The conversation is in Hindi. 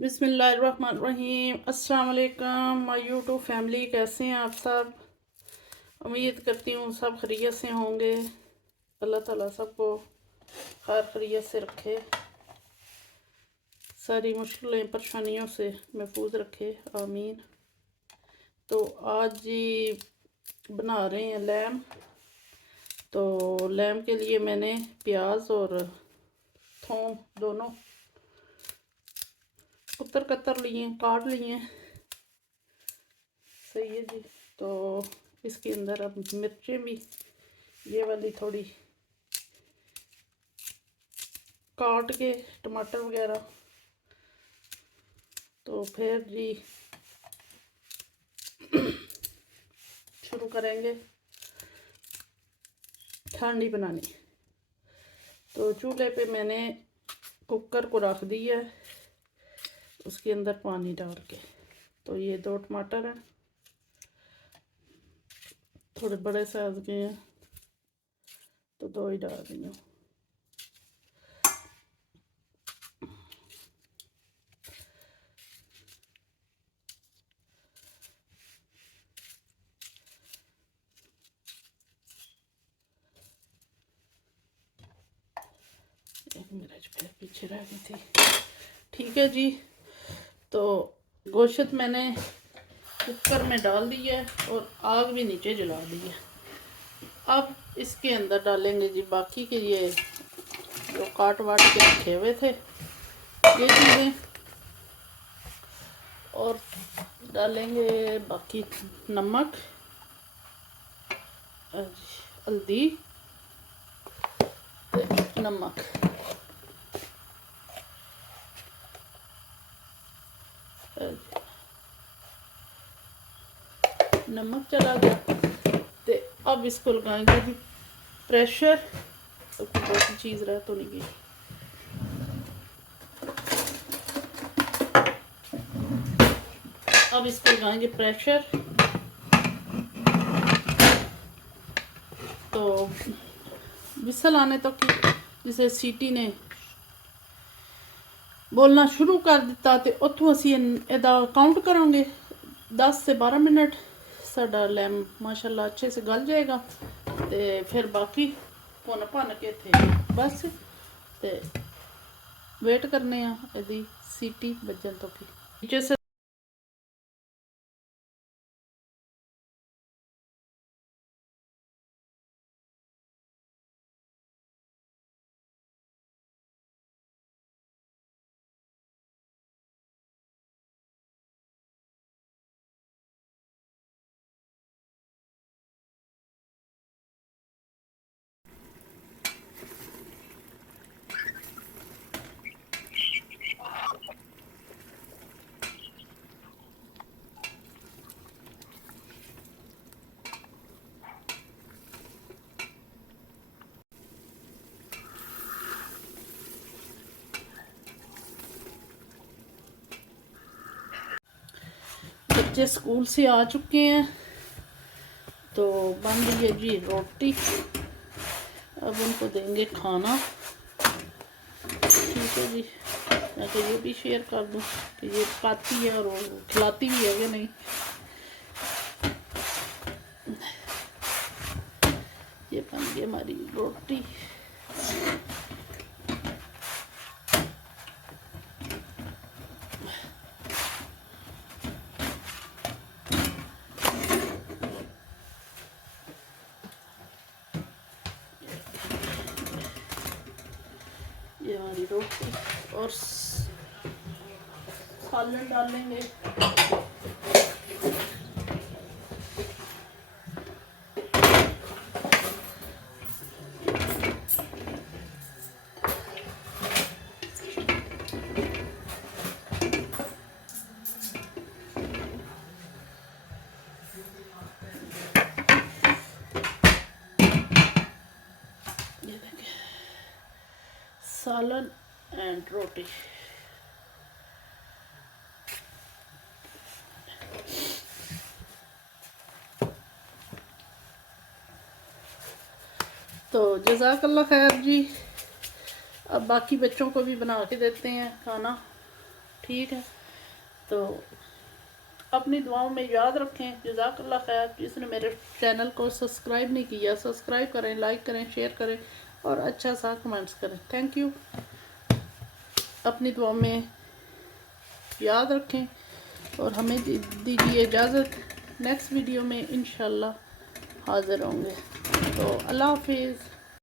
बिस्मिल्लाहिर्रहमानिर्रहीम। अस्सलाम वालेकुम माय यूट्यूब फैमिली, कैसे हैं आप सब। उम्मीद करती हूँ सब खैरियत से होंगे। अल्लाह ताला सबको खैर खैरियत से रखे, सारी मुश्किलें परेशानियों से महफूज रखे, आमीन। तो आज जी बना रहे हैं लैम। तो लैम के लिए मैंने प्याज और थोम दोनों कुतर कतर लिए, काट लिए। सही है जी। तो इसके अंदर अब मिर्चें भी ये वाली थोड़ी काट के, टमाटर वगैरह। तो फिर जी शुरू करेंगे ठांडी बनानी। तो चूल्हे पे मैंने कुकर को रख दिया है, उसके अंदर पानी डाल के। तो ये 2 टमाटर हैं, थोड़े बड़े साइज के हैं, तो 2 ही डाल रही हूँ। एक मिनट फिर पीछे रह गई थी। ठीक है जी। तो गोश्त मैंने कुकर में डाल दिया है और आग भी नीचे जला दी है। अब इसके अंदर डालेंगे जी बाकी के ये जो काट वाट के रखे हुए थे ये चीज़ें, और डालेंगे बाकी नमक, हल्दी, नमक। नमक चला गया। तो अब इसको लगाएंगे जी प्रेशर। तो कोई चीज़ रह तो नहीं गई। अब इसको लगाएंगे प्रेशर। तो विसल आने तक जिसे सीटी ने बोलना शुरू कर दिता तो उतों असी एदा काउंट करांगे 10 से 12 मिनट। साडा लैम माशाल्लाह अच्छे से गल जाएगा। तो फिर बाकी भुन भन के थे बस ते वेट करने यदी सीटी बजन तो नीचे से। बच्चे स्कूल से आ चुके हैं, तो बन रही है जी रोटी। अब उनको देंगे खाना। ठीक है जी। मैं तो ये भी शेयर कर दूँ कि ये खाती है और वो खिलाती भी है कि नहीं। ये बन गई हमारी रोटी। ये हमारी रोटी और सालन डालेंगे। ये देखिए सालन एंड रोटी। तो जज़ाकल्लाह खैर जी। अब बाकी बच्चों को भी बना के देते हैं खाना। ठीक है, तो अपनी दुआओं में याद रखें। जज़ाकल्लाह खैर। जिसने मेरे चैनल को सब्सक्राइब नहीं किया, सब्सक्राइब करें, लाइक करें, शेयर करें और अच्छा सा कमेंट्स करें। Thank you. अपनी दुआओं में याद रखें और हमें दीजिए इजाज़त। नेक्स्ट वीडियो में इंशाल्लाह हाज़िर होंगे। तो अल्लाह हाफिज़।